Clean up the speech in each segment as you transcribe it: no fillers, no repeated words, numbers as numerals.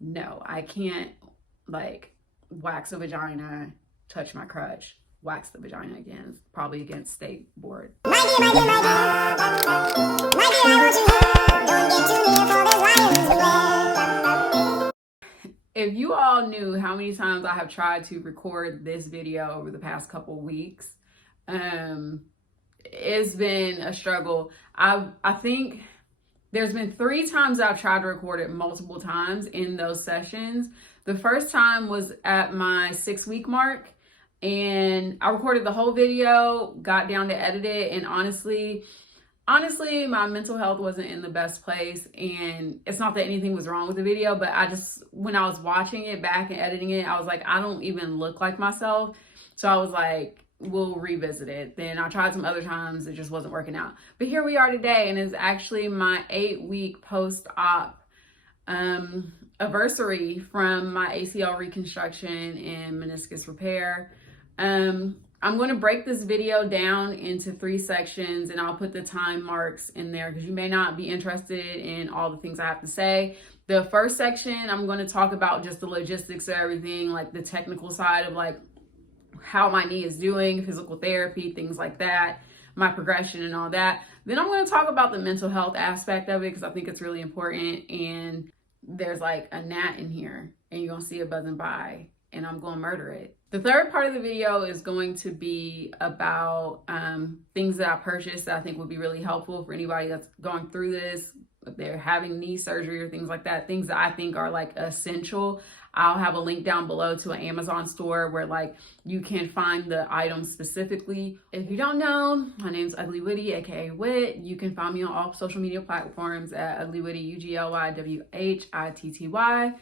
no, I can't like wax a vagina, touch my crutch, wax the vagina again. It's probably against state board. If you all knew how many times I have tried to record this video over the past couple weeks, it's been a struggle. I think there's been 3 times I've tried to record it multiple times in those sessions. The first time was at my 6-week mark, and I recorded the whole video, got down to edit it, and honestly, my mental health wasn't in the best place. And it's not that anything was wrong with the video, but when I was watching it back and editing it, I was like, I don't even look like myself. So I was like, we'll revisit it. Then I tried some other times, it just wasn't working out. But here we are today, and it's actually my 8-week post-op anniversary from my ACL Reconstruction and Meniscus Repair. I'm going to break this video down into 3 sections, and I'll put the time marks in there because you may not be interested in all the things I have to say. The first section, I'm going to talk about just the logistics of everything, like the technical side of like how my knee is doing, physical therapy, things like that, my progression and all that. Then I'm going to talk about the mental health aspect of it because I think it's really important. And there's like a gnat in here and you're going to see it buzzing by, and I'm going to murder it. The third part of the video is going to be about things that I purchased that I think would be really helpful for anybody that's going through this, if they're having knee surgery or things like that, things that I think are like essential. I'll have a link down below to an Amazon store where like you can find the items specifically. If you don't know, my name's Ugly Witty, aka Wit. You can find me on all social media platforms at Ugly Witty, UGLYWHITTY.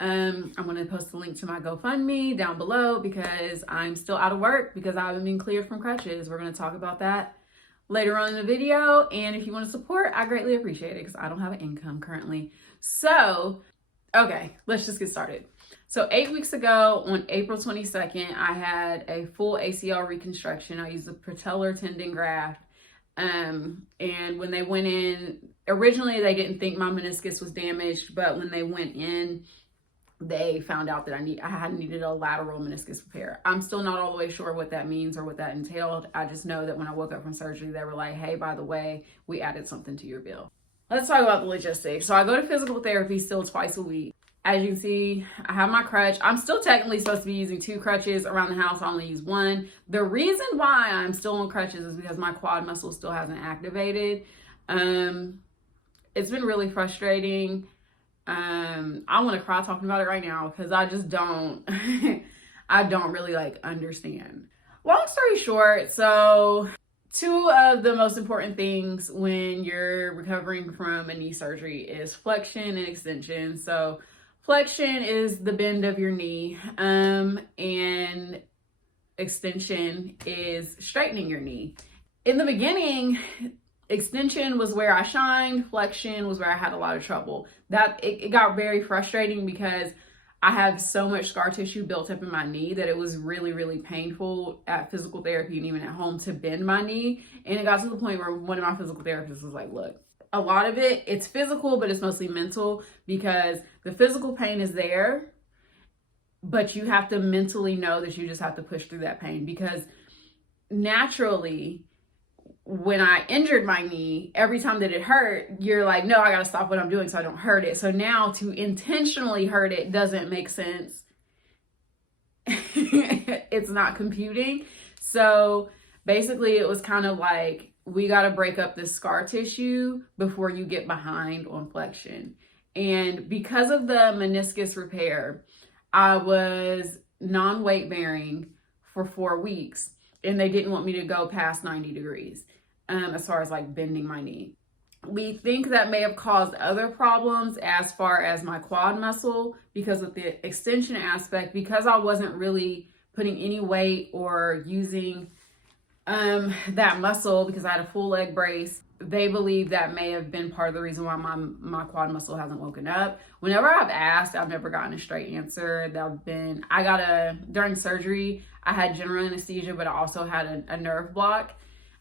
I'm going to post a link to my GoFundMe down below because I'm still out of work because I haven't been cleared from crutches. We're going to talk about that later on in the video. And if you want to support, I greatly appreciate it because I don't have an income currently. So, okay, let's just get started. So 8 weeks ago on April 22nd, I had a full ACL reconstruction. I used a patellar tendon graft. And when they went in, originally they didn't think my meniscus was damaged, but when they went in, they found out that I had needed a lateral meniscus repair. I'm still not all the way sure what that means or what that entailed. I just know that when I woke up from surgery, they were like, hey, by the way, we added something to your bill. Let's talk about the logistics. So I go to physical therapy still twice a week. As you can see, I have my crutch. I'm still technically supposed to be using 2 crutches around the house. I only use 1. The reason why I'm still on crutches is because my quad muscle still hasn't activated. It's been really frustrating. I want to cry talking about it right now because I just don't, I don't really like understand. Long story short, so 2 of the most important things when you're recovering from a knee surgery is flexion and extension. So flexion is the bend of your knee, and extension is straightening your knee. In the beginning, extension was where I shined, flexion was where I had a lot of trouble. It got very frustrating because I have so much scar tissue built up in my knee that it was really, really painful at physical therapy and even at home to bend my knee. And it got to the point where one of my physical therapists was like, look, a lot of it's physical, but it's mostly mental because the physical pain is there, but you have to mentally know that you just have to push through that pain because naturally, when I injured my knee, every time that it hurt, you're like, no, I got to stop what I'm doing so I don't hurt it. So now to intentionally hurt it doesn't make sense. It's not computing. So basically it was kind of like, we got to break up this scar tissue before you get behind on flexion. And because of the meniscus repair, I was non-weight bearing for 4 weeks. And they didn't want me to go past 90 degrees as far as like bending my knee. We think that may have caused other problems as far as my quad muscle because of the extension aspect, because I wasn't really putting any weight or using that muscle because I had a full leg brace. They believe that may have been part of the reason why my quad muscle hasn't woken up. Whenever I've asked, I've never gotten a straight answer. During surgery, I had general anesthesia, but I also had a nerve block.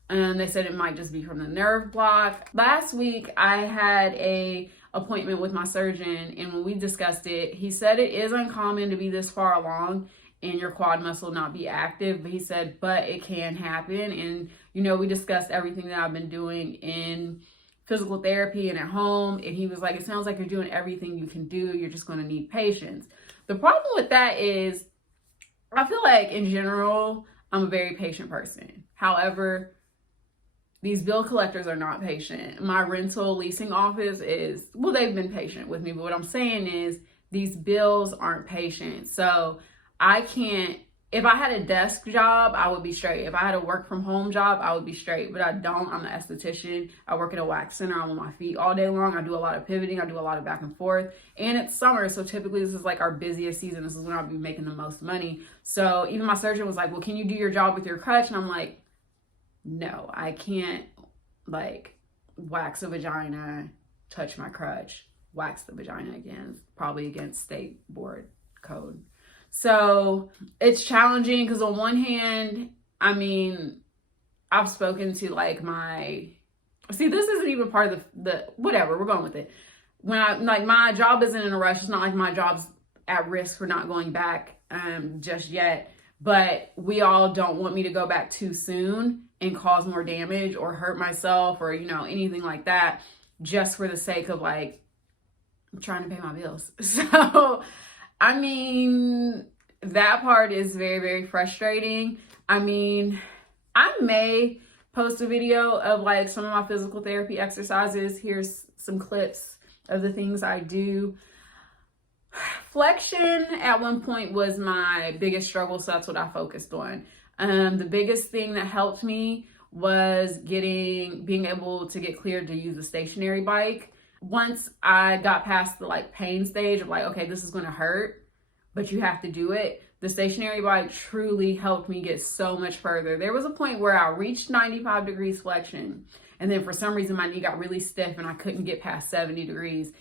And they said it might just be from the nerve block. Last week, I had a appointment with my surgeon, and when we discussed it, he said it is uncommon to be this far along and your quad muscle not be active, but he said, but it can happen. And, you know, we discussed everything that I've been doing in physical therapy and at home, and he was like, it sounds like you're doing everything you can do, you're just going to need patience. The problem with that is, I feel like in general, I'm a very patient person. However, these bill collectors are not patient. My rental leasing office is, well, they've been patient with me, but what I'm saying is these bills aren't patient. So I can't, if I had a desk job, I would be straight. If I had a work from home job, I would be straight, but I don't. I'm an esthetician. I work in a wax center. I'm on my feet all day long. I do a lot of pivoting. I do a lot of back and forth, and it's summer. So typically this is like our busiest season. This is when I'll be making the most money. So even my surgeon was like, well, can you do your job with your crutch? And I'm like, no, I can't like wax a vagina, touch my crutch, wax the vagina again, probably against state board code. So it's challenging because on one hand, I mean, I've spoken to like this isn't even part of the whatever, we're going with it. When my job isn't in a rush. It's not like my job's at risk for not going back just yet, but we all don't want me to go back too soon and cause more damage or hurt myself or, you know, anything like that, just for the sake of like trying to pay my bills. So, I mean, that part is very, very frustrating. I mean, I may post a video of like some of my physical therapy exercises. Here's some clips of the things I do. Flexion at one point was my biggest struggle, so that's what I focused on. The biggest thing that helped me was being able to get cleared to use a stationary bike. Once I got past the like pain stage of like, okay, this is going to hurt, but you have to do it, the stationary bike truly helped me get so much further. There was a point where I reached 95 degrees flexion, and then for some reason my knee got really stiff and I couldn't get past 70 degrees.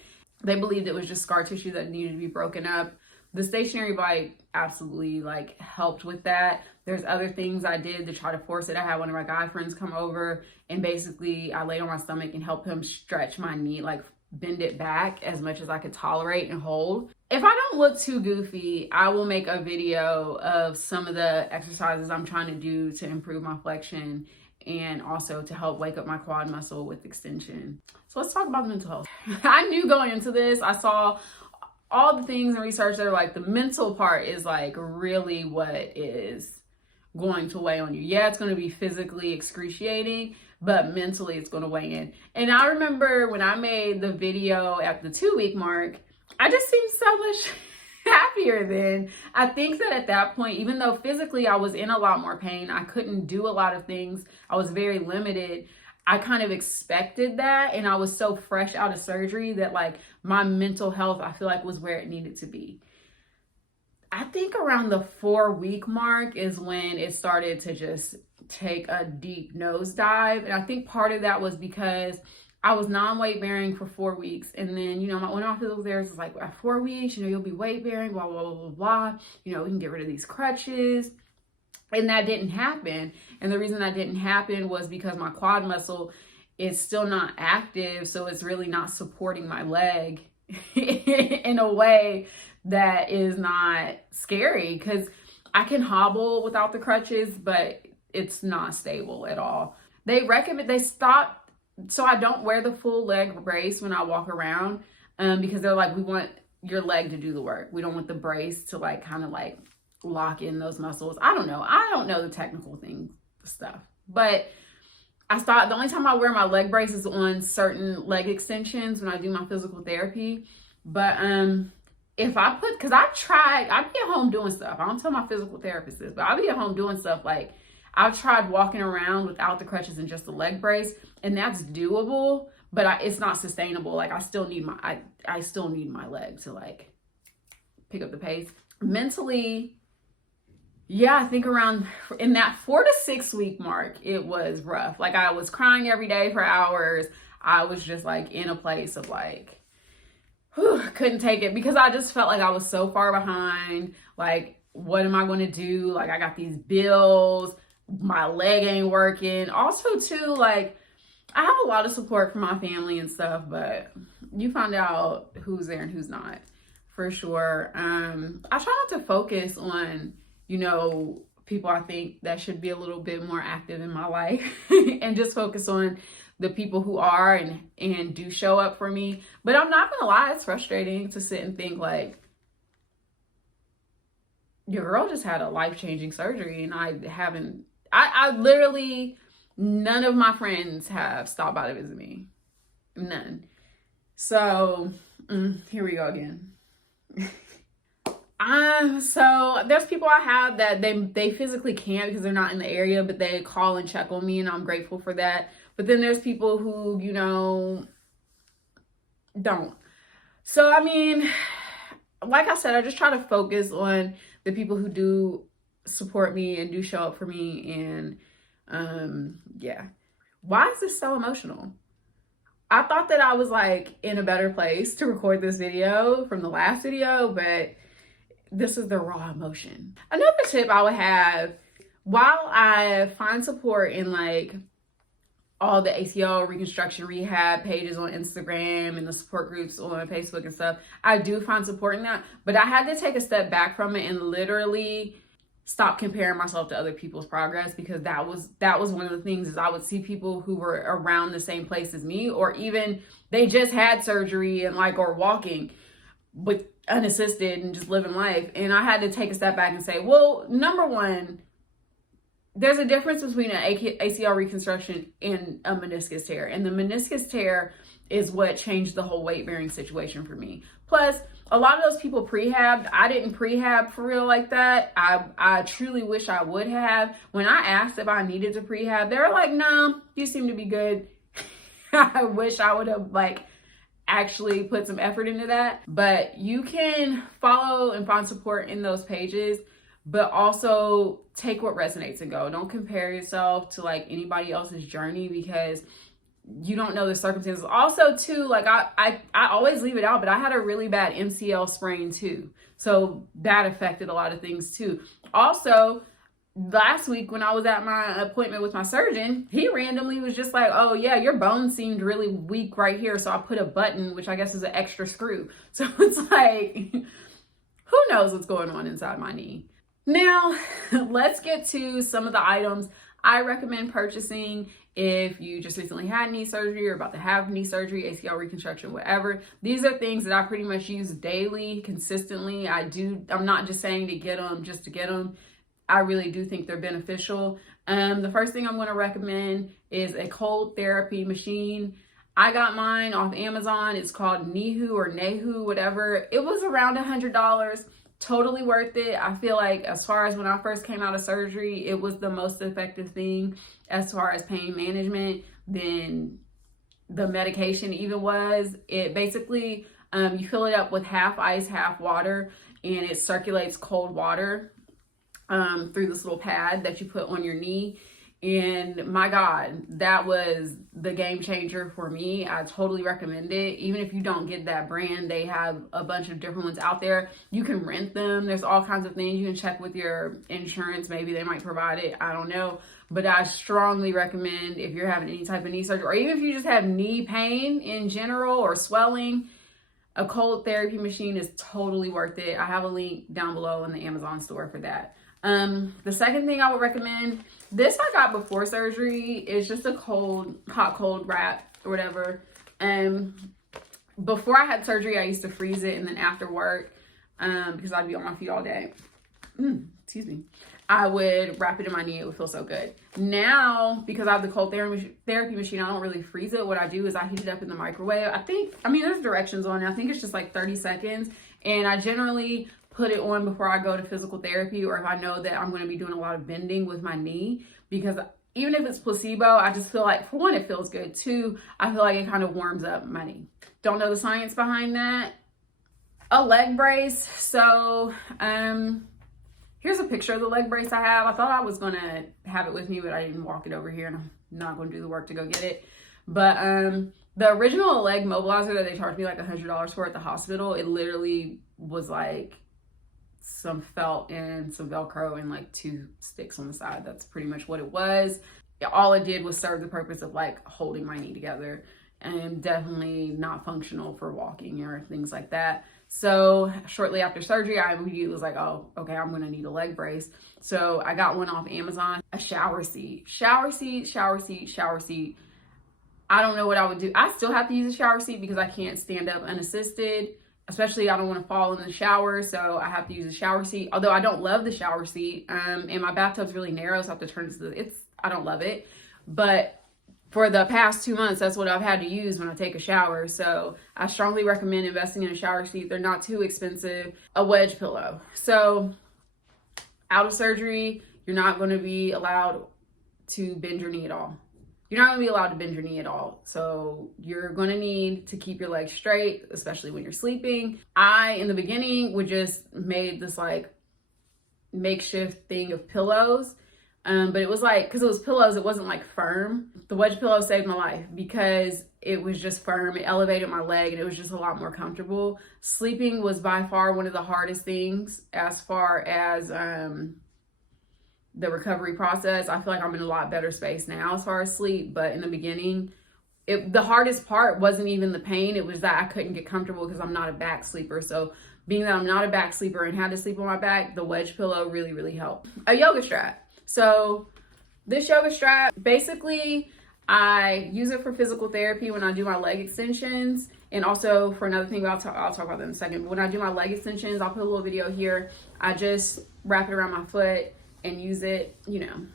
They believed it was just scar tissue that needed to be broken up. The stationary bike absolutely like helped with that. There's other things I did to try to force it. I had one of my guy friends come over, and basically I laid on my stomach and helped him stretch my knee, like bend it back as much as I could tolerate and hold. If I don't look too goofy, I will make a video of some of the exercises I'm trying to do to improve my flexion and also to help wake up my quad muscle with extension. So let's talk about the mental health. I knew going into this, I saw all the things and research that are like the mental part is like really what is going to weigh on you. Yeah, it's going to be physically excruciating, but mentally it's going to weigh in. And I remember when I made the video at the 2-week mark, I just seemed so much happier then. I think that at that point, even though physically I was in a lot more pain, I couldn't do a lot of things, I was very limited, I kind of expected that, and I was so fresh out of surgery that like my mental health, I feel like, was where it needed to be. I think around the 4-week mark is when it started to just take a deep nosedive. And I think part of that was because I was non-weight bearing for 4 weeks. And then, you know, one of my physical therapists was like, at 4 weeks, you know, you'll be weight bearing, blah, blah, blah, blah, blah. You know, we can get rid of these crutches. And that didn't happen. And the reason that didn't happen was because my quad muscle is still not active. So it's really not supporting my leg in a way that is not scary, because I can hobble without the crutches, but it's not stable at all. They stop, so I don't wear the full leg brace when I walk around, because they're like, we want your leg to do the work. We don't want the brace to like kind of like lock in those muscles. I don't know the technical stuff, but the only time I wear my leg brace is on certain leg extensions when I do my physical therapy. But if I because I'd be at home doing stuff. I don't tell my physical therapist this, but I'll be at home doing stuff. Like I've tried walking around without the crutches and just the leg brace, and that's doable, but it's not sustainable. Like I still need my leg to like pick up the pace. Mentally, yeah, I think around in that 4 to 6 week mark, it was rough. Like I was crying every day for hours. I was just like in a place of like, couldn't take it, because I just felt like I was so far behind. Like, what am I going to do? Like, I got these bills, my leg ain't working. Also, too, like, I have a lot of support from my family and stuff, but you find out who's there and who's not, for sure. I try not to focus on, you know, people I think that should be a little bit more active in my life and just focus on the people who are and do show up for me. But I'm not gonna lie, it's frustrating to sit and think like, your girl just had a life-changing surgery and I literally, none of my friends have stopped by to visit me. None. So here we go again. So there's people I have that they physically can't because they're not in the area, but they call and check on me, and I'm grateful for that. But then there's people who, you know, don't. So I mean, like I said, I just try to focus on the people who do support me and do show up for me. And yeah. Why is this so emotional? I thought that I was like in a better place to record this video from the last video, but this is the raw emotion. Another tip I would have, while I find support in like all the ACL Reconstruction Rehab pages on Instagram and the support groups on Facebook and stuff, I do find support in that, but I had to take a step back from it and literally stop comparing myself to other people's progress, because that was one of the things is I would see people who were around the same place as me, or even they just had surgery and like, or walking with unassisted and just living life. And I had to take a step back and say, well, number one, there's a difference between an ACL reconstruction and a meniscus tear. And the meniscus tear is what changed the whole weight bearing situation for me. Plus, a lot of those people prehabbed. I didn't prehab for real like that. I truly wish I would have. When I asked if I needed to prehab, they were like, no, you seem to be good. I wish I would have like actually put some effort into that. But you can follow and find support in those pages, but also take what resonates and go. Don't compare yourself to like anybody else's journey, because you don't know the circumstances. Also too, like I always leave it out, but I had a really bad MCL sprain too. So that affected a lot of things too. Also, last week when I was at my appointment with my surgeon, he randomly was just like, oh yeah, your bone seemed really weak right here. So I put a button, which I guess is an extra screw. So it's like, who knows what's going on inside my knee. Now, let's get to some of the items I recommend purchasing if you just recently had knee surgery or about to have knee surgery, ACL reconstruction, whatever. These are things that I pretty much use daily, consistently. I'm not just saying to get them just to get them. I really do think they're beneficial. The first thing I'm going to recommend is a cold therapy machine. I got mine off Amazon. It's called Nehoo or Nehoo, whatever. It was around $100. Totally worth it. I feel like as far as when I first came out of surgery, it was the most effective thing as far as pain management than the medication even was. It basically, you fill it up with half ice, half water, and it circulates cold water through this little pad that you put on your knee. And my God, that was the game changer for me. I totally recommend it. Even if you don't get that brand, they have a bunch of different ones out there. You can rent them. There's all kinds of things. You can check with your insurance. Maybe they might provide it. I don't know. But I strongly recommend, if you're having any type of knee surgery, or even if you just have knee pain in general or swelling, a cold therapy machine is totally worth it. I have a link down below in the Amazon store for that. The second thing I would recommend, this I got before surgery, is just a hot cold wrap or whatever. Before I had surgery, I used to freeze it, and then after work, because I'd be on my feet all day, excuse me, I would wrap it in my knee. It would feel so good. Now, because I have the cold therapy machine, I don't really freeze it. What I do is I heat it up in the microwave. There's directions on it. I think it's just like 30 seconds. And I generally put it on before I go to physical therapy, or if I know that I'm going to be doing a lot of bending with my knee, because even if it's placebo, I just feel like, for one, it feels good. Two, I feel like it kind of warms up my knee. Don't know the science behind that. A leg brace. So, here's a picture of the leg brace I have. I thought I was going to have it with me, but I didn't walk it over here, and I'm not going to do the work to go get it. But the original leg mobilizer that they charged me like $100 for at the hospital, it literally was like some felt and some Velcro and like 2 sticks on the side. That's pretty much what it was. all it did was serve the purpose of like holding my knee together, and definitely not functional for walking or things like that. So shortly after surgery, I immediately was like, oh, okay, I'm gonna need a leg brace. So I got one off Amazon, a shower seat. I don't know what I would do. I still have to use a shower seat because I can't stand up unassisted. Especially, I don't want to fall in the shower, so I have to use a shower seat. Although I don't love the shower seat, and my bathtub's really narrow, so I have to turn it to I don't love it. But for the past 2 months, that's what I've had to use when I take a shower. So I strongly recommend investing in a shower seat. They're not too expensive. A wedge pillow. So out of surgery, you're not going to be allowed to bend your knee at all. You're not going to be allowed to bend your knee at all. So you're going to need to keep your legs straight, especially when you're sleeping. I, in the beginning, would just made this like makeshift thing of pillows. But it was like, because it was pillows, it wasn't like firm. The wedge pillow saved my life because it was just firm. It elevated my leg and it was just a lot more comfortable. Sleeping was by far one of the hardest things as far as the recovery process. I feel like I'm in a lot better space now as far as sleep, but in the beginning, the hardest part wasn't even the pain. It was that I couldn't get comfortable because I'm not a back sleeper. So being that I'm not a back sleeper and had to sleep on my back, the wedge pillow really, really helped. A yoga strap. So this yoga strap, basically I use it for physical therapy when I do my leg extensions, and also for another thing I'll talk about that in a second. But when I do my leg extensions, I'll put a little video here. I just wrap it around my foot and use it, you know,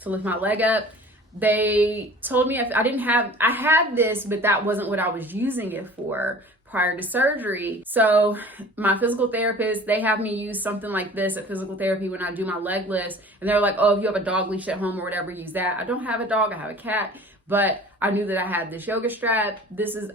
to lift my leg up. They told me if I had this, but that wasn't what I was using it for prior to surgery. So my physical therapist, they have me use something like this at physical therapy when I do my leg lifts. And they're like, oh, if you have a dog leash at home or whatever, use that. I don't have a dog, I have a cat, but I knew that I had this yoga strap.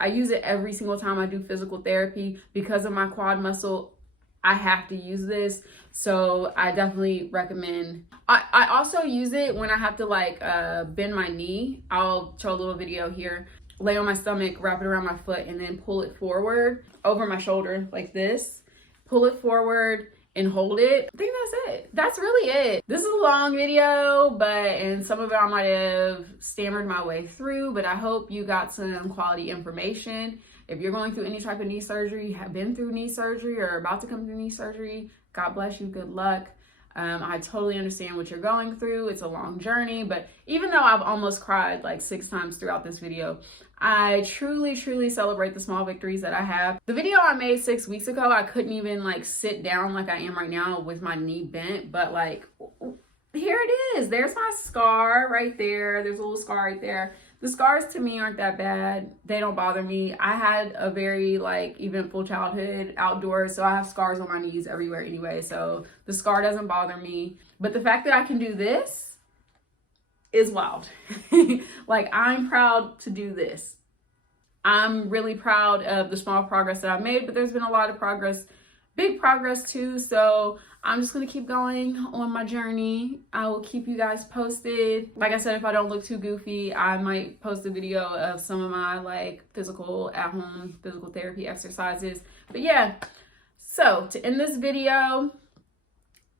I use it every single time I do physical therapy because of my quad muscle. I have to use this. So I definitely recommend. I also use it when I have to like bend my knee. I'll show a little video here. Lay on my stomach, wrap it around my foot, and then pull it forward over my shoulder like this. Pull it forward and hold it. I think that's it. That's really it. This is a long video, and some of it I might have stammered my way through, but I hope you got some quality information. If you're going through any type of knee surgery, have been through knee surgery or about to come through knee surgery, God bless you, good luck. I totally understand what you're going through. It's a long journey, but even though I've almost cried like 6 times throughout this video, I truly, truly celebrate the small victories that I have. The video I made 6 weeks ago, I couldn't even like sit down like I am right now with my knee bent, but like, here it is. There's my scar right there. There's a little scar right there. The scars to me aren't that bad. They don't bother me. I had a very like eventful childhood outdoors, so I have scars on my knees everywhere anyway, so the scar doesn't bother me. But the fact that I can do this is wild. Like, I'm proud to do this. I'm really proud of the small progress that I've made, but there's been a lot of progress, big progress too. So I'm just going to keep going on my journey. I will keep you guys posted. Like I said, if I don't look too goofy, I might post a video of some of my like physical at home physical therapy exercises. But yeah, so to end this video,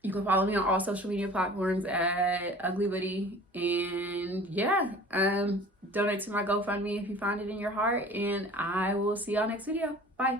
you can follow me on all social media platforms at Ugly Woody. And yeah, donate to my GoFundMe if you find it in your heart. And I will see y'all next video. Bye.